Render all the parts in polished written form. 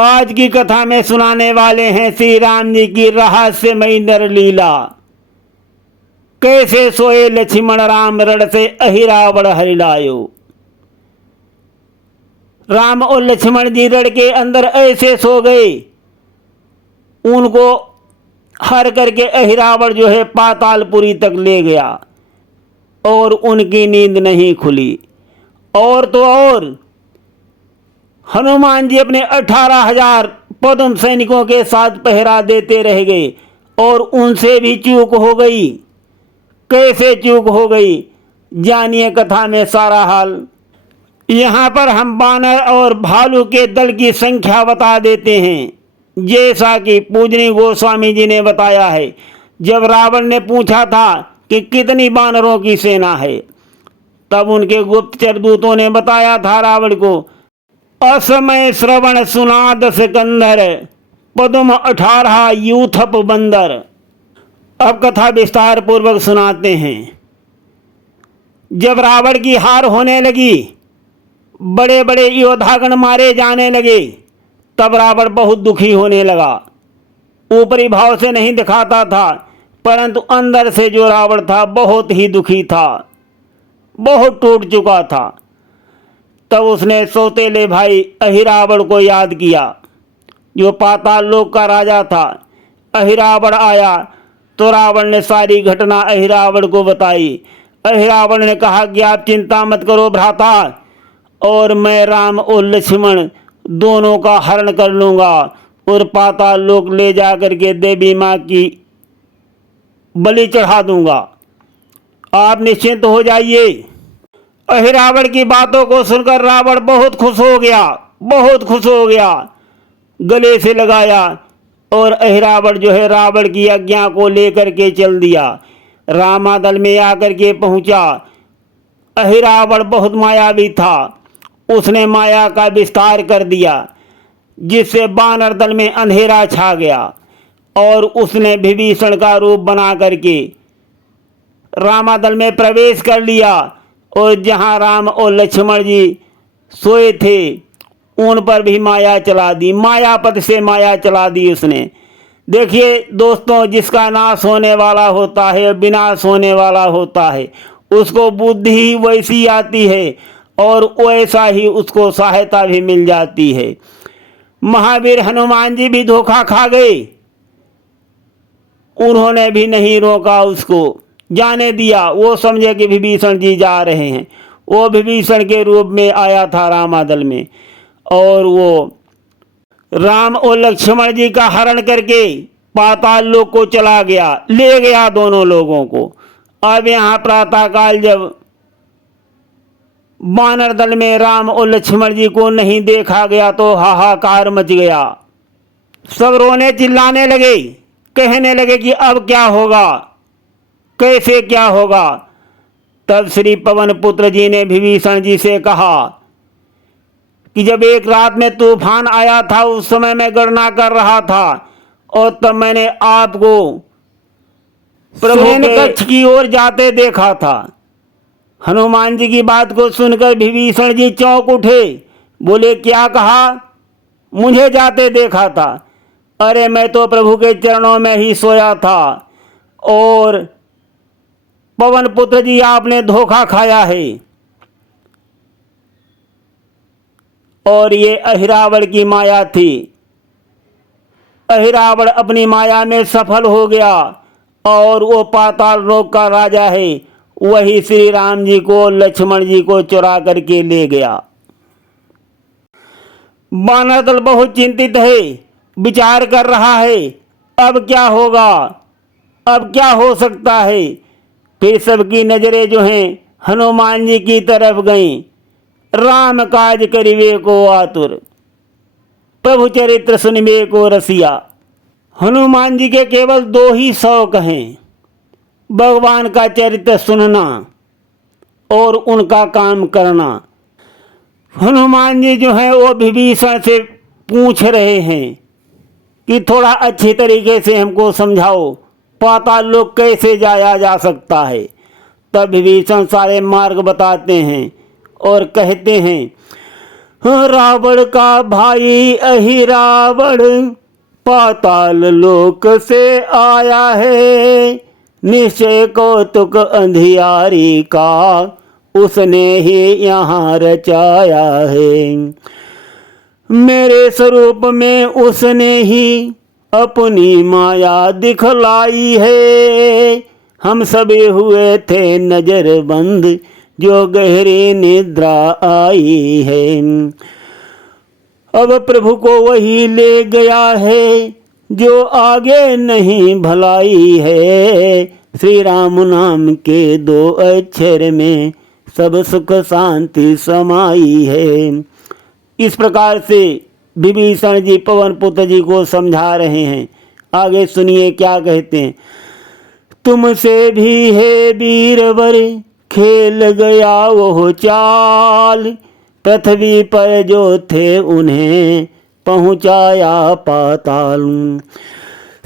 आज की कथा में सुनाने वाले हैं श्री राम जी की रहस्यमयी नर लीला। कैसे सोए लक्ष्मण राम रण से अहिरावण हरिलायो। राम और लक्ष्मण जी रण के अंदर ऐसे सो गए, उनको हर करके अहिरावण जो है पातालपुरी तक ले गया और उनकी नींद नहीं खुली। और तो और हनुमान जी अपने 18,000 पद्म सैनिकों के साथ पहरा देते रह गए और उनसे भी चूक हो गई। कैसे चूक हो गई, जानिए कथा में सारा हाल। यहाँ पर हम बानर और भालू के दल की संख्या बता देते हैं, जैसा कि पूजनी गोस्वामी जी ने बताया है। जब रावण ने पूछा था कि कितनी बानरों की सेना है, तब उनके गुप्तचर दूतों ने बताया था रावण को, असमय श्रवण सुनाद सिकंदर पद्म 18 यूथप बंदर। अब कथा विस्तार पूर्वक सुनाते हैं। जब रावण की हार होने लगी, बड़े बड़े योद्धागण मारे जाने लगे, तब रावण बहुत दुखी होने लगा। ऊपरी भाव से नहीं दिखाता था, परंतु अंदर से जो रावण था बहुत ही दुखी था, बहुत टूट चुका था। तब उसने सौतेले भाई अहिरावण को याद किया, जो पाताल लोक का राजा था। अहिरावण आया तो रावण ने सारी घटना अहिरावण को बताई। अहिरावण ने कहा कि आप चिंता मत करो भ्राता, और मैं राम और लक्ष्मण दोनों का हरण कर लूँगा और पाताल लोक ले जा करके देवी माँ की बलि चढ़ा दूँगा। आप निश्चिंत हो जाइए। अहिरावण की बातों को सुनकर रावण बहुत खुश हो गया, बहुत खुश हो गया। गले से लगाया और अहिरावण जो है रावण की आज्ञा को लेकर के चल दिया। रामादल में आकर के पहुंचा। अहिरावण बहुत मायावी था, उसने माया का विस्तार कर दिया, जिससे बानर दल में अंधेरा छा गया। और उसने विभीषण का रूप बना करके रामादल में प्रवेश कर लिया और जहाँ राम और लक्ष्मण जी सोए थे उन पर भी माया चला दी, मायापद से माया चला दी उसने। देखिए दोस्तों, जिसका नाश होने वाला होता है, विनाश होने वाला होता है, उसको बुद्धि ही वैसी आती है और वैसा ही उसको सहायता भी मिल जाती है। महावीर हनुमान जी भी धोखा खा गए, उन्होंने भी नहीं रोका, उसको जाने दिया। वो समझे कि विभीषण जी जा रहे हैं। वो विभीषण के रूप में आया था रामादल में, और वो राम और लक्ष्मण जी का हरण करके पाताल लोक को चला गया, ले गया दोनों लोगों को। अब यहाँ प्रातःकाल जब बानर दल में राम और लक्ष्मण जी को नहीं देखा गया तो हाहाकार मच गया। सब रोने चिल्लाने लगे, कहने लगे कि अब क्या होगा, कैसे क्या होगा। तब श्री पवन पुत्र जी ने विभीषण जी से कहा कि जब एक रात में तूफान आया था, उस समय मैं गणना कर रहा था और तब मैंने आपको प्रभु के कक्ष की ओर जाते देखा था। हनुमान जी की बात को सुनकर विभीषण जी चौंक उठे, बोले क्या कहा, मुझे जाते देखा था? अरे मैं तो प्रभु के चरणों में ही सोया था, और पवन पुत्र जी आपने धोखा खाया है। और ये अहिरावण की माया थी। अहिरावण अपनी माया में सफल हो गया और वो पाताल लोक का राजा है, वही श्री राम जी को, लक्ष्मण जी को चुरा करके ले गया। बानर दल बहुत चिंतित है, विचार कर रहा है अब क्या होगा, अब क्या हो सकता है। फिर सबकी नजरें जो हैं हनुमान जी की तरफ गईं। राम काज करिवे को आतुर, प्रभु चरित्र सुनिवे को रसिया। हनुमान जी के केवल 2 ही शौक हैं, भगवान का चरित्र सुनना और उनका काम करना। हनुमान जी जो है वो विभीषण से पूछ रहे हैं कि थोड़ा अच्छी तरीके से हमको समझाओ, पाताल लोक कैसे जाया जा सकता है। तब विभीषण सारे मार्ग बताते हैं और कहते हैं रावण का भाई अहिरावण पाताल लोक से आया है, निश्चय कौतुक अंधियारी का उसने ही यहाँ रचाया है। मेरे स्वरूप में उसने ही अपनी माया दिखलाई है, हम सभी हुए थे नजरबंद जो गहरी निद्रा आई है। अब प्रभु को वही ले गया है जो आगे नहीं भलाई है, श्री राम नाम के 2 अक्षर में सब सुख शांति समाई है। इस प्रकार से विभीषण जी पवन पुत्र जी को समझा रहे हैं। आगे सुनिए क्या कहते हैं। तुमसे भी है वीरवर खेल गया वो चाल, पृथ्वी पर जो थे उन्हें पहुँचाया पाताल।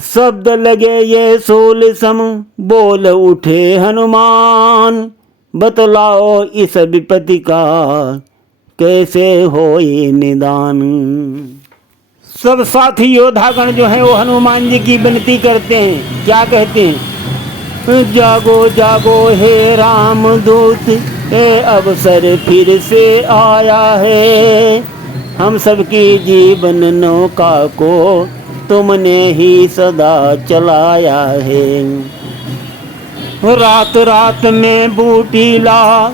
शब्द लगे ये सूल सम बोल उठे हनुमान, बतलाओ इस विपत्ति का कैसे होए निदान। सब साथी योद्धागण जो हैं वो हनुमान जी की विनती करते हैं। क्या कहते हैं? जागो जागो हे राम दूत, ये अवसर फिर से आया है, हम सबकी जीवन नौका को तुमने ही सदा चलाया है। रात रात में बूटीला